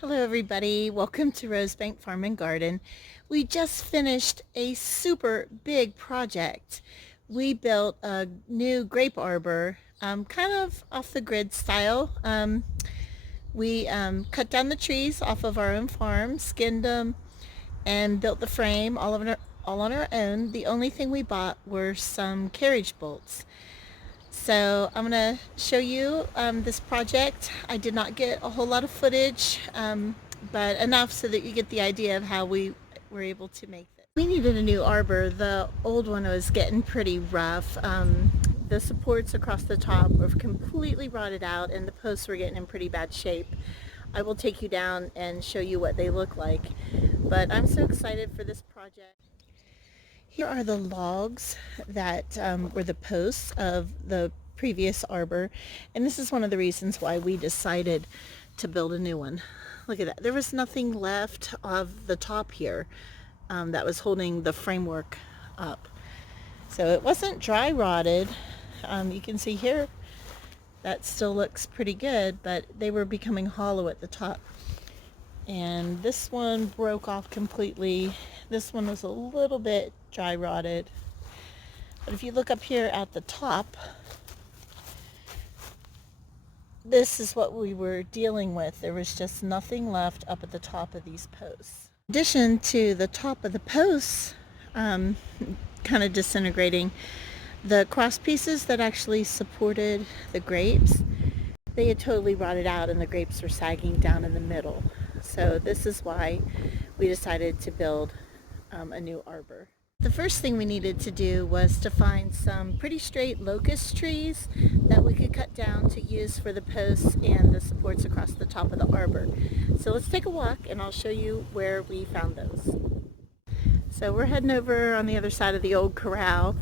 Hello everybody, welcome to Rosebank Farm and Garden. We just finished a super big project. We built a new grape arbor, kind of off the grid style. We cut down the trees off of our own farm, skinned them, and built the frame all on our own. The only thing we bought were some carriage bolts. So I'm going to show you this project. I did not get a whole lot of footage, but enough so that you get the idea of how we were able to make this. We needed a new arbor. The old one was getting pretty rough. The supports across the top were completely rotted out and the posts were getting in pretty bad shape. I will take you down and show you what they look like. But I'm so excited for this project. Here are the logs that were the posts of the previous arbor, and this is one of the reasons why we decided to build a new one. Look at that. There was nothing left of the top here that was holding the framework up. So it wasn't dry rotted. You can see here that still looks pretty good, but they were becoming hollow at the top. And this one broke off completely. This one was a little bit dry rotted. But if you look up here at the top, this is what we were dealing with. There was just nothing left up at the top of these posts. In addition to the top of the posts kind of disintegrating, the cross pieces that actually supported the grapes, they had totally rotted out and the grapes were sagging down in the middle. So this is why we decided to build a new arbor. The first thing we needed to do was to find some pretty straight locust trees that we could cut down to use for the posts and the supports across the top of the arbor. So let's take a walk and I'll show you where we found those. So we're heading over on the other side of the old corral,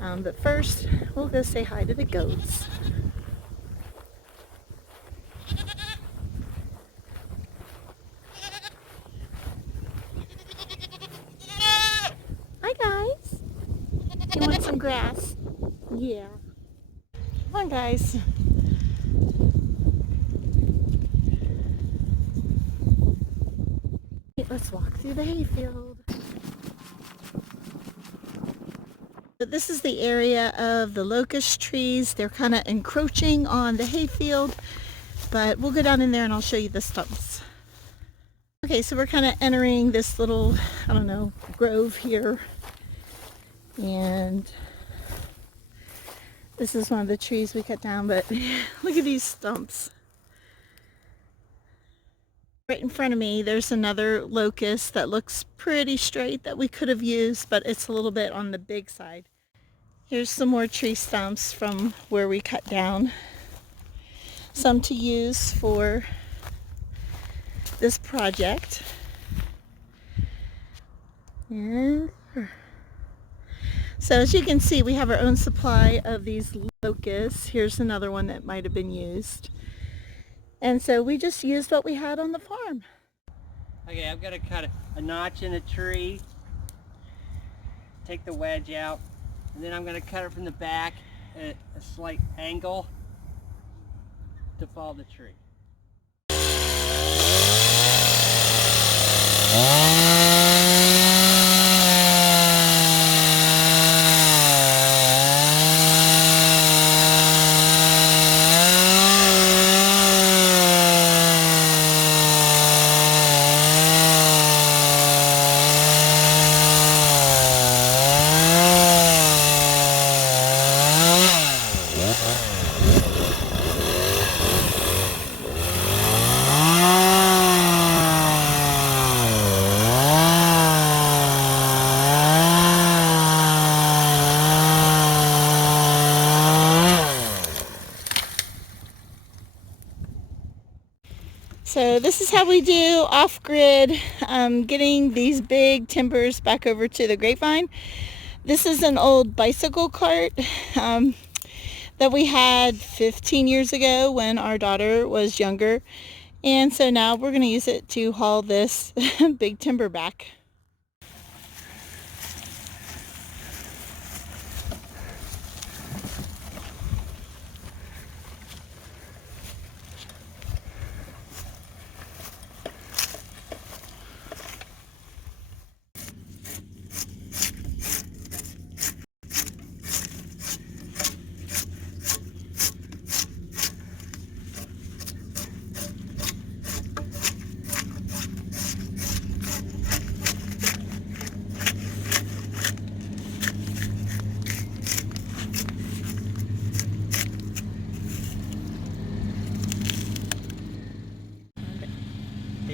but first we'll go say hi to the goats. Hi guys. You want some grass? Yeah. Come on guys. Let's walk through the hayfield. So this is the area of the locust trees. They're kind of encroaching on the hayfield, but we'll go down in there and I'll show you the stumps. Okay, so we're kind of entering this little, I don't know, grove here. And this is one of the trees we cut down, but look at these stumps. Right in front of me, there's another locust that looks pretty straight that we could have used, but it's a little bit on the big side. Here's some more tree stumps from where we cut down. Some to use for this project. And so as you can see, we have our own supply of these locusts. Here's another one that might have been used. And so we just used what we had on the farm. Okay, I've got to cut a notch in a tree, take the wedge out, and then I'm going to cut it from the back at a slight angle to follow the tree. So this is how we do off-grid, getting these big timbers back over to the grapevine. This is an old bicycle cart that we had 15 years ago when our daughter was younger. And so now we're going to use it to haul this big timber back.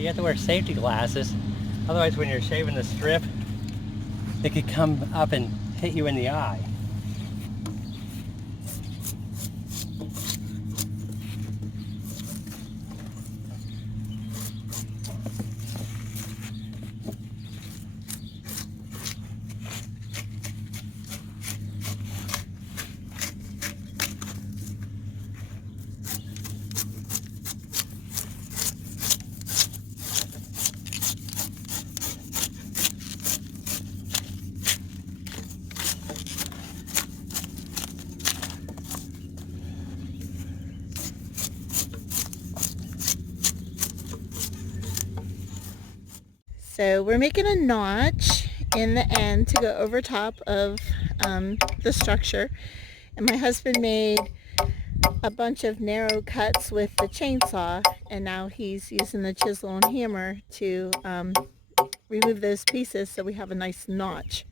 You have to wear safety glasses. Otherwise, when you're shaving the strip, it could come up and hit you in the eye. So we're making a notch in the end to go over top of the structure. And my husband made a bunch of narrow cuts with the chainsaw, and now he's using the chisel and hammer to remove those pieces so we have a nice notch.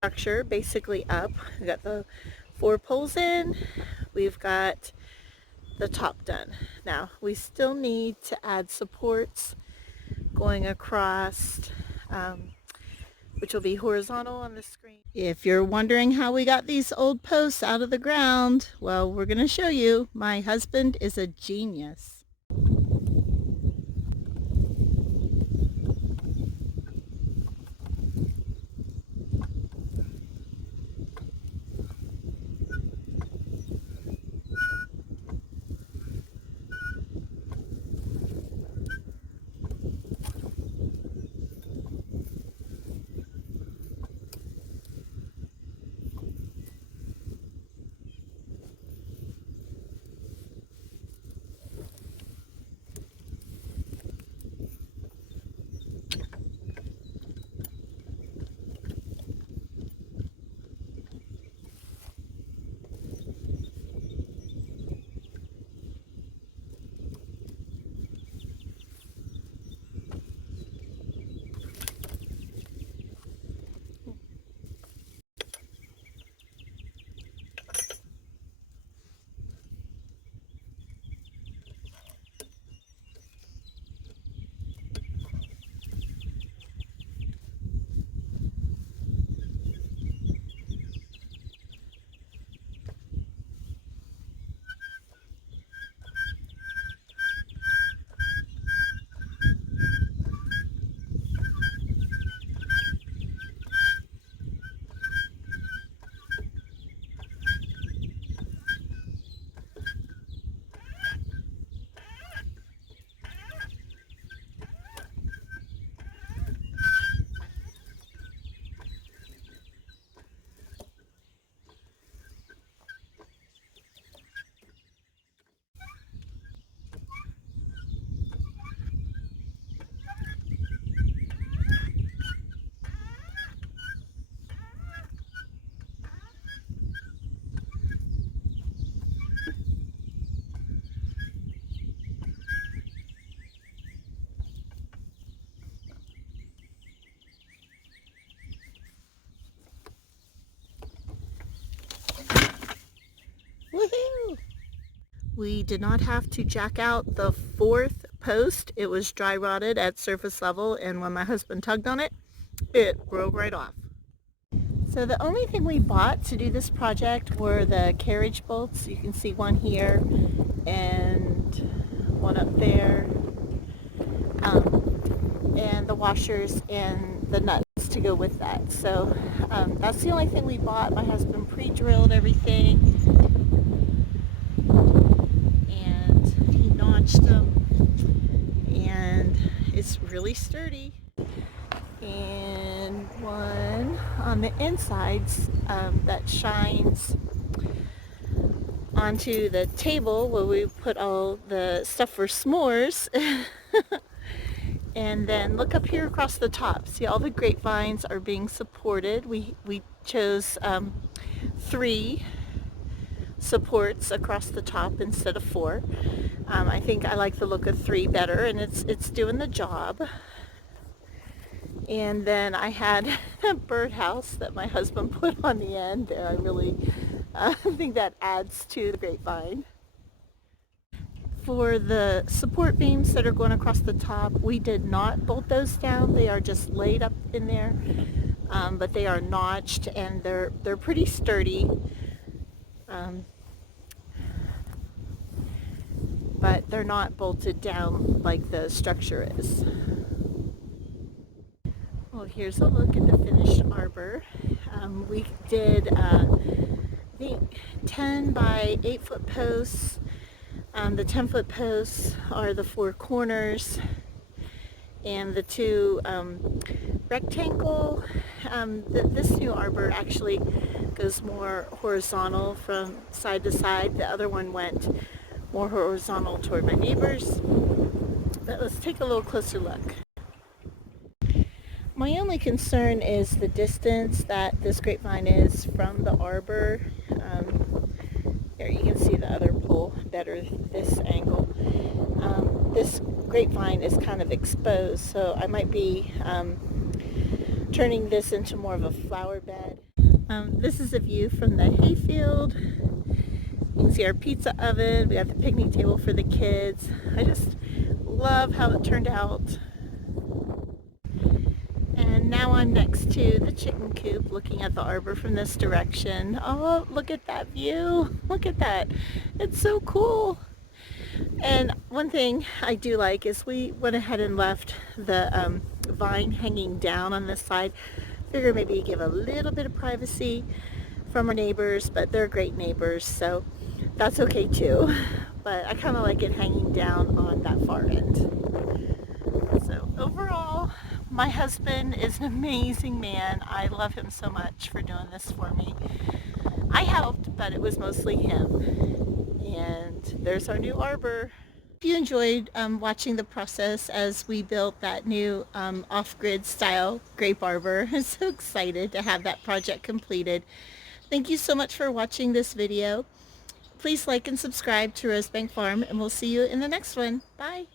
Structure basically up. We got the 4 poles in. We've got the top done. Now we still need to add supports going across, which will be horizontal on the screen. If you're wondering how we got these old posts out of the ground, well, we're going to show you. My husband is a genius. Woohoo! We did not have to jack out the 4th post. It was dry rotted at surface level, and when my husband tugged on it, it broke right off. So the only thing we bought to do this project were the carriage bolts. You can see one here and one up there, and the washers and the nuts to go with that. So that's the only thing we bought. My husband pre-drilled everything, and he notched them, and it's really sturdy. And 1, on the insides that shines onto the table where we put all the stuff for s'mores. And then look up here across the top. See, all the grapevines are being supported. We chose 3 supports across the top instead of 4. I think I like the look of 3 better, and it's doing the job. And then I had a birdhouse that my husband put on the end there. I really think that adds to the grapevine. For the support beams that are going across the top, we did not bolt those down. They are just laid up in there, but they are notched and they're pretty sturdy. But they're not bolted down like the structure is. Well, here's a look at the finished arbor. We did, I think, 10 by 8 foot posts. The 10-foot posts are the 4 corners, and the 2 rectangle. This new arbor actually goes more horizontal from side to side. The other one went more horizontal toward my neighbors. But let's take a little closer look. My only concern is the distance that this grapevine is from the arbor. There you can see the other pole better this angle. This grapevine is kind of exposed, so I might be turning this into more of a flower bed. This is a view from the hayfield. You can see our pizza oven. We have the picnic table for the kids. I just love how it turned out. And now I'm next to the chicken coop looking at the arbor from this direction. Oh, look at that view. Look at that. It's so cool. And one thing I do like is we went ahead and left the vine hanging down on this side. Figure maybe give a little bit of privacy from our neighbors, but they're great neighbors, so that's okay too. But I kind of like it hanging down on that far end. So overall, my husband is an amazing man. I love him so much for doing this for me. I helped, but it was mostly him. And there's our new arbor. If you enjoyed watching the process as we built that new off-grid style grape arbor, I'm so excited to have that project completed. Thank you so much for watching this video. Please like and subscribe to Rosebank Farm, and we'll see you in the next one. Bye!